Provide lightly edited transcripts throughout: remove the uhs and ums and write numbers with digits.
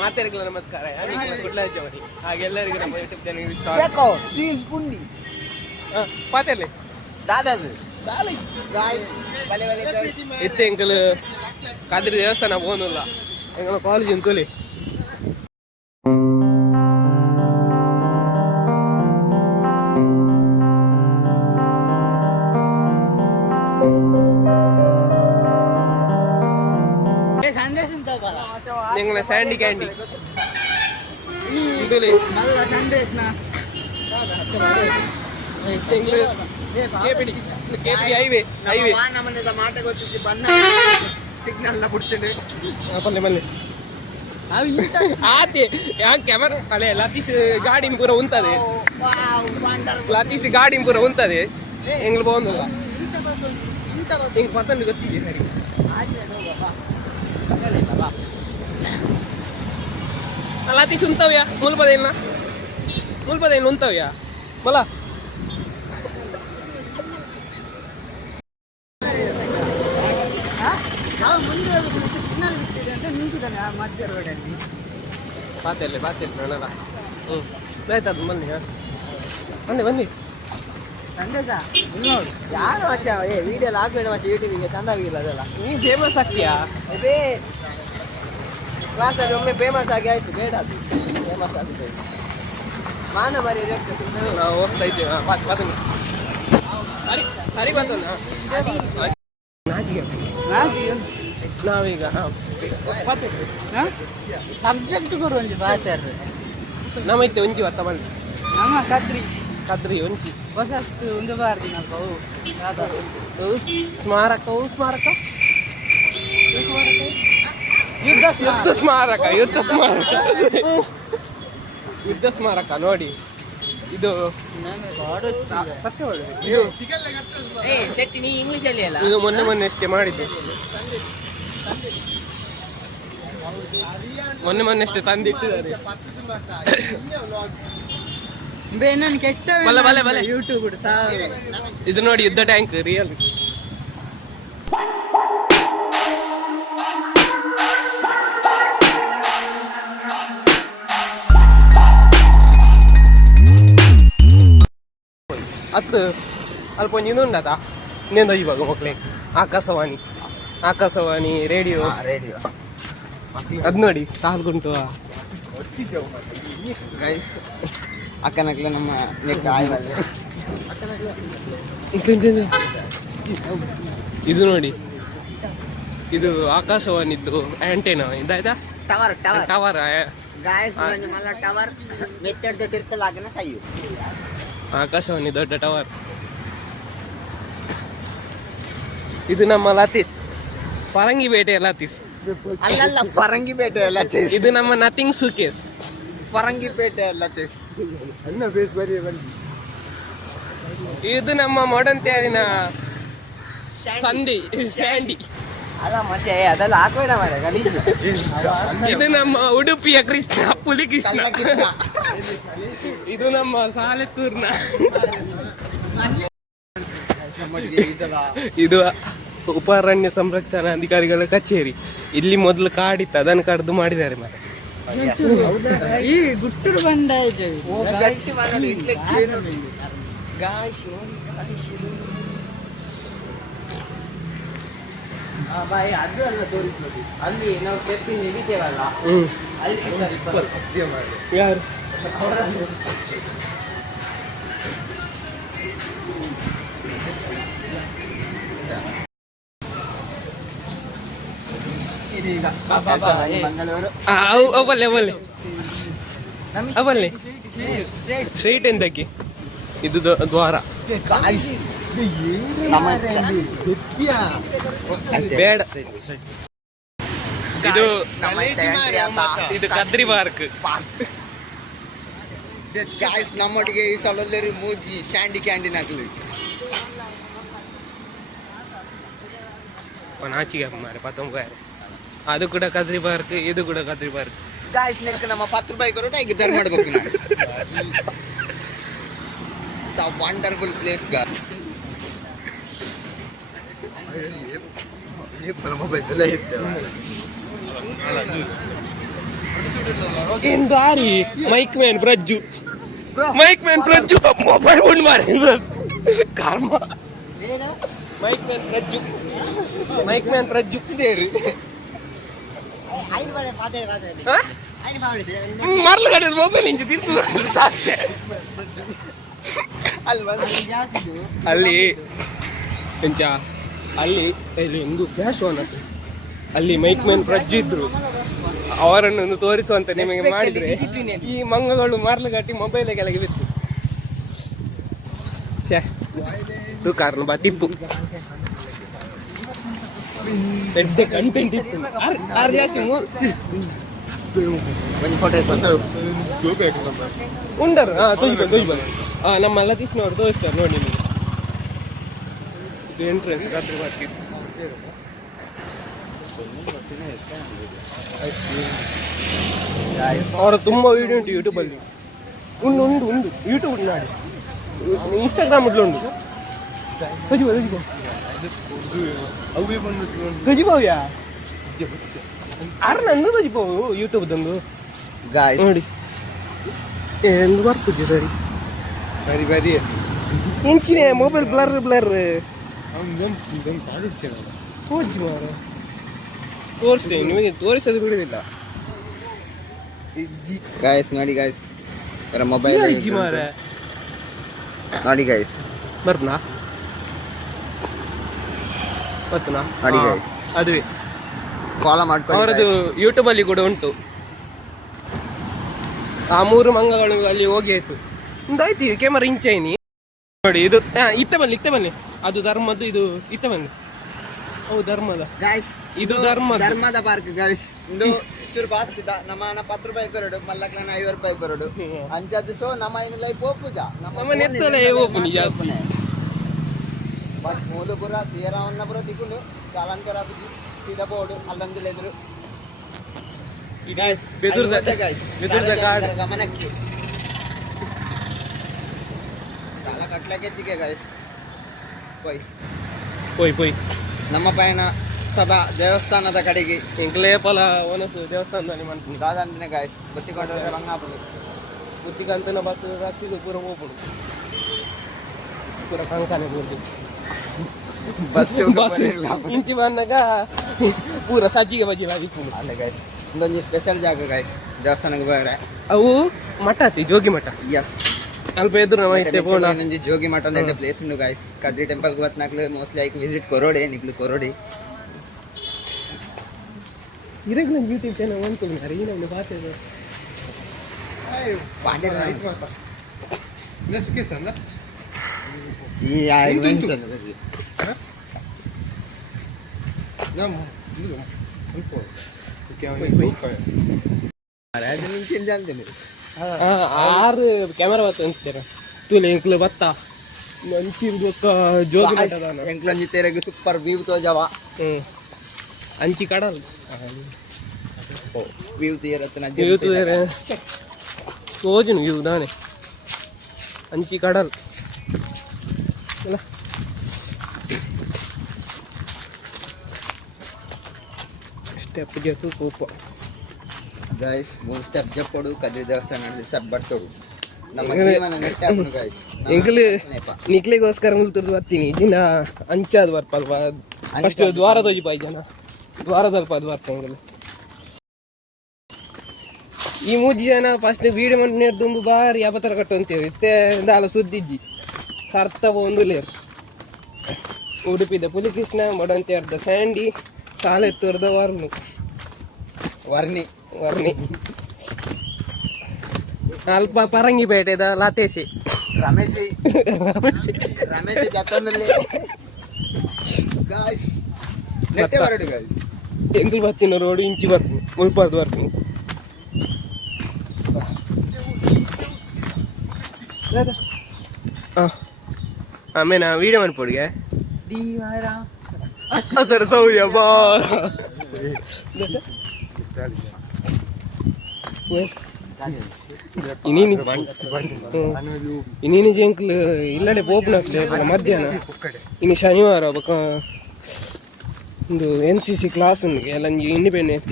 ಮಾತೆರಿಗೆಲ್ಲ ನಮಸ್ಕಾರ. ಕುಡ್ಲಾಜವರಿ ಹಾಗೆಲ್ಲರಿಗೂ ನಮ್ಮ YouTube channel ಪಾತೆರ್ಲಿ ಇತ್ತೆ ಎಂಕಲ್ ಕಾದ್ರಿ ದೇವಸ್ಥಾನ ಹೋಗಲ್ಲ ಎಂಕಲ್ ಕಾಲೇಜ್ ಅಂತೋಲಿ ನಿಂಗಳ ಸ್ಯಾಂಡಿ ಕ್ಯಾಂಡಿ ಇದು ಹೈವೇ ಹೈವೇ ಸಿಗ್ನಲ್ ಬಿಡ್ತೇನೆ ಪಲ್ಲೆ ಪಲ್ಲೆ ಆತೆ ಕ್ಯಾಮರಾ ಅಲೆ ಲತೀಸ್ ಗಾಡಿ ಪೂರ ಉಂಟದೆ ಲತೀಸ್ ಗಾಡಿ ಪೂರ ಉಂಟದೆ ಎಂಗ್ಳು ಬಾಗುಂದಿಲ್ಲ ಹಿಂಗೆ ಪತ್ತಲ್ಲಿ ಗೊತ್ತಿದೆ ಸರಿ ಲತೀಸ್ ಉಂಟವ್ಯಾ ಮುಲ್ಪದೇನು ಉಂಟವ್ಯಾ ಬಲ ಬಾತಿರ್ಲಿ ಅಣ್ಣ ಆಯ್ತದು ಬನ್ನಿ ಬನ್ನಿ ಬನ್ನಿ ಯಾರು ಮಚ್ಚ ವಿಡಿಯೋ ಎಲ್ಲ ಹಾಕ್ಬೇಡ ಮಚ್ಚ ಯೂಟ್ಯೂಬಿಗೆ ಚಂದಾಗಿಲ್ಲ ಅದೆಲ್ಲ ನೀ ಫೇಮಸ್ ಆಗ್ತೀಯಾ ಅದೇ ಕ್ಲಾಸಲ್ಲಿ ಒಮ್ಮೆ ಫೇಮಸ್ ಆಗಿ ಆಯ್ತು ಬೇಡ ಅದು ಫೇಮಸ್ ಆಗುತ್ತೆ ಮಾನ ಮರಿ ನಾವು ಹೋಗ್ತಾ ಇದ್ದೇವೆ ಸರಿ ಬಂತು ನಾವೀಗ ಸಬ್ಜೆಕ್ಟ್ ಕೊಡು ಒಂಜಿ ಪಾತ್ರೆ ನಮ್ಮೈತೆ ಒಂಜಿ ಅರ್ಥ ಮಾಡಿ ನಮ್ಮ ಕದ್ರಿ ಒಂಜಿ ಹೊಸಷ್ಟು ಒಂದು ಬಾರ್ದು ಸ್ಮಾರಕ ಯುದ್ಧ ಸ್ಮಾರಕ ನೋಡಿ ಇದು ಇಂಗ್ಲಿಷಲ್ಲಿ ಅಲ್ಲ ಇದು ಮೊನ್ನೆ ಅಷ್ಟೇ ಮಾಡಿದ್ದು ಮೊನ್ನೆ ಅಷ್ಟೇ ತಂದಿಟ್ಟಿದ್ದಾರೆ ಯೂಟ್ಯೂಬ್ ಇದು ನೋಡಿ ಯುದ್ಧ ಟ್ಯಾಂಕ್ ರಿಯಲ್ ಅತ್ತು ಅಲ್ಪ ಒಂದು ಉಂಡದ ಇನ್ನೊಂದು ಇವಾಗ ಮಕ್ಳಿಗೆ ಆಕಾಶವಾಣಿ ರೇಡಿಯೋ ಅದು ನೋಡಿ ಸಾಲ್ಗುಂಟು ಅಕ್ಕನಕ್ಲೆ ನಮ್ಮ ಇದು ನೋಡಿ ಇದು ಆಕಾಶವಾಣಿದ್ದು ಆಂಟೆನಾ ಇದಾಯ್ತಾ ಟವರ್ ಆಕಾಶವಾಣಿ ದೊಡ್ಡ ಟವರ್ ಇದು ನಮ್ಮ ಲತೀಶ್ ಫರಂಗಿಪೇಟೆ ಲತೀಶ್ ಇದು ನಮ್ಮ ನಥಿಂಗ್ ಸೂಕೇಸ್ ಫರಂಗಿಪೇಟೆ ಲತೀಶ್ ಇದು ನಮ್ಮ ಮಾಡರ್ನ್ ತೇರಿನ ಸಂಧಿ ಸ್ಯಾಂಡಿ ಅಲ್ಲ ಮತ್ತೆ ಅದೆಲ್ಲ ಹಾಕೋಣ ಮಾರೆ ಗಲೀಜು ಇದು ನಮ್ಮ ಉಡುಪಿಯ ಕೃಷ್ಣ ಪುಲಿ ಕೃಷ್ಣ ಇದು ನಮ್ಮ ಸಾಲೆತ್ತೂರ್ನ ಇದು ಉಪಾರಣ್ಯ ಸಂರಕ್ಷಣಾ ಅಧಿಕಾರಿಗಳ ಕಚೇರಿ ಇಲ್ಲಿ ಮೊದಲು ಕಾಡಿತ್ತು ಅದನ್ನು ಕಡ್ದು ಮಾಡಿದ್ದಾರೆ ಮಾರೆ ಈ ಗುಟ್ಟೂರು ಬಂಡ ಬಾಯಿ ಅದು ಎಲ್ಲ ತೋರಿಸ್ಬೋದು ಅಲ್ಲಿ ನಾವು ಸ್ಟೆಪ್ಪಿಂದ ಹಿಡಿತೇವಲ್ಲ ಅಲ್ಲಿ ಯಾರು ಇದೀಗ ಮಂಗಳೂರು ಅವಲ್ಲಿ ಸ್ಟ್ರೀಟ್ ಎಂದಕ್ಕೆ ಇದು ದ್ವಾರ ಬೇಡ ಇದು ಕದ್ರಿ ಪಾರ್ಕ್ ನಮ್ಮೊಟ್ಟಿಗೆ ಈ ಸಲಲ್ಲರೂ ಮೂಜಿ ಸ್ಯಾಂಡಿ ಕ್ಯಾಂಡಿ ನಕಲಿ ನಾಚಿಗೆ ಮಾರೆ 19 ಅದು ಕೂಡ ಕದ್ರಿ ಪಾರ್ಕ್ ಇದು ಕೂಡ ಕದ್ರಿ ಪಾರ್ಕ್ ಗಾಯ್ಸ್ ನೆಕ್ ನಮ್ಮ 10 ರೂಪಾಯಿ ಕೊರೋಟ ಈಗ ಧರ್ ಮಾಡಬೇಕು ದ ವಂಡರ್ಫುಲ್ ಪ್ಲೇಸ್ ಗಾಯ್ಸ್ ये परम बैठला है ಏನ್ ದಾರಿ ಮೈಕ್ ಮ್ಯಾನ್ ಪ್ರಜ್ಜು ಮೊಬೈಲ್ ಉಂಡು ಮಾರಿ ಕರ್ಮ ಮೈಕ್ ಮ್ಯಾನ್ ಪ್ರಜ್ಜು ಮರ್ಲು ಕಟ್ಟಿದ ಮೊಬೈಲ್ ಇಂಚು ತಿರ್ತು ಸಾಧ್ಯ ಅಲ್ಲಿ ಎಂಚ ಅಲ್ಲಿ ಒಂದು ಫ್ಲಾಶ್ ಆನ್ ಆಯ್ತು ಅಲ್ಲಿ ಮೈಕ್ ಮ್ಯಾನ್ ಪ್ರಜ್ಜು ಇದ್ರು ಅವರನ್ನು ತೋರಿಸುವಂತ ನಿಮಗೆ ಮಾಡಿದ್ರೆ ಈ ಮಂಗಗಳು ಮರ್ಲುಗಟ್ಟಿ ಮೊಬೈಲ್ ಕೆಳಗೆ ಬಿತ್ತು ಕಾರಣ ಬಾ ಟಿಪ್ಪು ದೊಡ್ಡ ಕಂಟೆಂಟ್ ಇತ್ತು ಆರು ಜಾಸ್ತಿ ಉಂಡರು ತೋಜ್ಬಂದು ನಮ್ಮ ಲತೀಶ್ನವ್ರು ತೋರಿಸ್ತಾರೆ ನೋಡಿ ನಿಮಗೆ ಇದು ಎಂಟ್ರೆನ್ಸ್ ರಾತ್ರಿ ಮಾಡ್ತಿತ್ತು ಅವರ ತುಂಬ ವಿಡಿಯೋ ಉಂಟು ಯೂಟ್ಯೂಬಲ್ಲಿ ಉಂಡು ಯೂಟ್ಯೂಬ್ ಮಾಡಿ ಇನ್ಸ್ಟಾಗ್ರಾಮ್ ಉಂಟು ಗಜಿಬೋವ್ಯಾ ಅರೆ ನಂದು ಗಜಿಬೋವು ಯೂಟ್ಯೂಬ್ದೊಂದು ನೋಡಿ ಎಂದು ಬರ್ತದೆ ಸರಿ ಬರೀ ಇಂಚಿನ ಮೊಬೈಲ್ ಬ್ಲರ್ ತೋರಿಸ್ತೇವೆ ನಿಮಗೆ ತೋರಿಸೋದು ಬಿಡುವುದಿಲ್ಲ ಗಾಯ್ಸ್ ನೋಡಿ ಗಾಯ್ಸ್ ಮೊಬೈಲ್ ನೋಡಿ ಗಾಯ್ಸ್ ಬರ್ನಾ ಬರ್ತನಾ ನೋಡಿ ಗಾಯ್ಸ್ ಅದುವೇ ಫಾಲೋ ಮಾಡ್ಕೊಂಡು ಅವರದು ಯೂಟ್ಯೂಬಲ್ಲಿ ಕೂಡ ಉಂಟು ಆ 3 ಮಂಗಗಳು ಅಲ್ಲಿ ಹೋಗಿ ಆಯ್ತು ಒಂದಾಯ್ತು ಕ್ಯಾಮರಾ ಇಂಚೈನಿ ನೋಡಿ ಇದು ಇತ್ತ ಬನ್ನಿ ಅದು ಧರ್ಮದ್ದು ಇದು ಇತ್ತ ಬನ್ನಿ ಹೌದು ಧರ್ಮದ ಗಾಯ್ಸ್ ಇದು ಧರ್ಮದ ಪಾರ್ಕ್ ಗಾಯ್ಸ್ ಇಂದು ಚೂರು ಕಾಸ್ಟ್ ಇದ್ದ ನಮ್ಮ 10 ರೂಪಾಯಿ ಕೊರಡು ಮಲ್ಲಕ್ಲನ 50 ರೂಪಾಯಿ ಕೊರಡು ಅಂಚದ್ದು ಸೊ ನಮ್ಮ ಇನ್ನು ಲೈಫ್ ಓಪುಜ ನಮ್ಮ ನೆತ್ತಲೆ ಓಪುನಿ ಜಾಸ್ತಿ ಬಸ್ ಮೂಲಪುರ ತೀರವನ್ನಪುರ ತಿಕ್ಕೊಂಡು ಕಾಲಂಕರ ಬುದ್ಧಿ ಸೀದಾ ಬೋರ್ಡು ಅಲ್ಲೊಂದು ಎದುರು ಬೆದುರ್ದ ಗಾಡ್ ಗಮನಕ್ಕೆ ಕಾಲ ಕಟ್ಲಕ್ಕೆ ಗಾಯ್ಸ್ ಪೋಯ್ ನಮ್ಮ ಪಯಣ ಸದಾ ದೇವಸ್ಥಾನದ ಕಡೆಗೆ ಇಂಕ್ಲೇಪಲ ಒನಸು ದೇವಸ್ಥಾನದಲ್ಲಿ ಮಾಡ್ತೀನಿ ದಾದಂಡನೆ ಗಾಯ್ಸ್ ಬುತ್ತಿಕೊಂಡ್ರೆ ಬಂಗಾಪುರ ಬುತ್ತಿಗಂತನ ಬಸ್ ರಸ್ಸಿದು ಪೂರ ಹೋಗ್ಬಿಡು ಪೂರ ಕಂಕಾನೆ ಬೋರ್ಡಿ ಬಸ್ ಇಂಚಿ ಬಂದಾಗ ಪೂರ ಸಜ್ಜಿಗೆ ಬಜ್ಜಿಲಾಗಿತ್ತು ಅಲ್ಲ ಗಾಯ್ಸ್ ಇದೊಂದು ಸ್ಪೆಷಲ್ ಜಾಗ ಗಾಯ್ಸ್ ದೇವಸ್ಥಾನಕ್ಕೆ ಬೇರೆ ಅವು ಮಠ ಐತಿ ಜೋಗಿ ಮಠ ಎಸ್ ಅಲ್ಪ ಎದುರು ಒಂಜಿ ಜೋಗಿ ಮಠ ಅಂತ ಪ್ಲೇಸ್ ಉಂಡು ಗಾಯ್ಸ್ ಕದ್ರಿ ಟೆಂಪಲ್ ಗೊತ್ತಾಗ್ಲಿ ಮೋಸ್ಟ್ಲಿ ಐಕ್ ವಿಸಿಟ್ ಕೊರೋಡೆ ನಿಕ್ಲು ಕೊರೋಡೆ ಇರಗ್ ನನ್ನ ಯೂಟ್ಯೂಬ್ ಚಾನಲ್ ಅನ್ಕೊಂಡ್ರೆ ನಾನು ಬಾತೇವೆ ಆರು ಕ್ಯಾಮರಾ ಬತ್ತ ಅನ್ಸ್ತೀರ ತುಲೆ ಎಂಕ್ಲು ಬತ್ತ ಅಂಚಿರ್ಬೇಕ ಜೋಗಿ ಎಂಕ್ಲಂಜಿ ತೆರೆಗೆ ಸೂಪರ್ ವ್ಯೂ ತೋಜವ ಅಂಚಿ ಕಡಲ್ ವ್ಯೂ ತೀರತ್ತನ ವ್ಯೂ ತೋಜರೆ ತೋಜನು ವ್ಯೂ ದಾನೆ ಅಂಚಿ ಕಡಲ್ ಇಲ್ಲ ಸ್ಟೆಪ್ ಜೊತೆ ಕೂಪ ಗೈಸ್ 3 ಸ್ಟೆಪ್ ಜಪ್ಪಡು ಕದ್ರಿ ದೇವಸ್ಥಾನ ನಡೆದು ಸ್ಟೆಪ್ ಬರ್ತಡು ನಮ್ಮ ಜೀವನ ನೆಟ್ಟ ಹಾಕೊಂಡು ಗೈಸ್ ಎಂಕ್ಲು ನಿಕ್ಲಿಗೋಸ್ಕರ ಮುಲ್ತುರ್ದು ಬರ್ತೀನಿ ದಿನ ಅಂಚಾದ ಬರ್ಪಲ್ವಾ ಫಸ್ಟ್ ದ್ವಾರದೋಜಿ ಪಾಯಿ ಜನ ದ್ವಾರದಲ್ಲಿ ಅದು ಬರ್ತಾ ಎಂಗಲು ಈ 3 ಜನ ಫಸ್ಟ್ ವೀಡಿಯೋ ಮಾಡಿ ತುಂಬ ಬಾರಿ ಅಬತರ ಕಟ್ಟು ಅಂತೇವೆ ಇತ್ತೆ ದಾಲ ಸುದ್ದಿಜ್ಜಿ ಕರ್ತವ ಒಂದು ಲೇರು ಉಡುಪಿದ ಪುಲಿಕೃಷ್ಣ ಮೊಡಂತೇರ್ದ ಸ್ಯಾಂಡಿ ಸಾಲೆತ್ತೂರ್ದ ವರ್ಣಿ ಅಲ್ಪ ಪರಂಗಿಪೇಟೆದ ಲಾತೇಶಿ ರಮೇಶಿ ಜತ್ತೊಂದಲ್ಲಿ ಗಾಯ್ಸ್ ನೆಟ್ಟೆ ಹೊರಡು ಗಾಯ್ಸ್ ಎಂಕಲ್ ಬರ್ತೀನಿ ರೋಡ್ ಇಂಚಿ ಬರ್ತೀನಿ ಮುಲ್ಪಾರ್ದು ಬರ್ತೀನಿ ಆಮೇಲೆ ವೀಡಿಯೋ ಮಾಡ್ಕೊಡಿಗೆ ಸರ್ ಸೌರ್ಯ ಬಾ ಇನ್ನೇನು ಜಂಕ್ಲು ಇಲ್ಲಡೆ ಪೋಪ್ನಾಕ್ಲೆ ಮಧ್ಯಾಹ್ನ ಇನ್ನು ಶನಿವಾರ ಒಂದು NCC ಕ್ಲಾಸ್ ಉಂಟು ಎಲ್ಲ ಇಂಡಿಪೆಂಡೆನ್ಸ್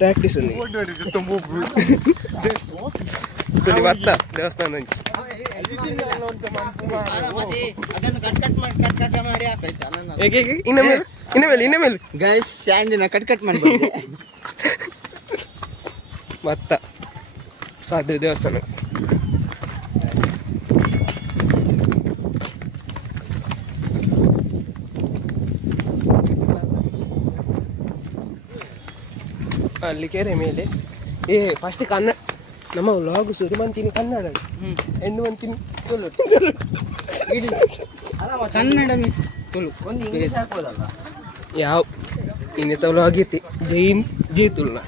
ಡೇ ಪ್ರಾಕ್ಟೀಸ್ ఉంది ತುಳಿ ಬರ್ತ ದೇವಸ್ಥಾನ నుంచి ಅದನ್ನು ಕಟ್ ಮಾಡಿ ಹಾಕೈತೆ ಇನ್ನ ಮೇಲೆ ಗೈಸ್ ಸ್ಯಾಂಡಿನ ಕಟ್ ಮಾಡ್ಬಿಟ್ಟೆ ಭತ್ತ ಅದು ದೇವಸ್ಥಾನ ಅಲ್ಲಿ ಕೆರೆ ಮೇಲೆ ಫಸ್ಟ್ ಕನ್ನಡ ನಮ್ಮ ವ್ಲಾಗ್ ಶುರು ಮಾಡ್ತೀನಿ ಕನ್ನಡ ಎಂಡು ಮಾಡ್ತೀನಿ ಕನ್ನಡ ಮಿಕ್ಸ್ ಒಂದು ಇಂಗ್ಲೀಷ್ ಹಾಕೋದಲ್ಲ ಯಾವ ಇನ್ನಿತ ವ್ಲಾಗ್ ಐತಿ ಜೈ ತುಳ್ನ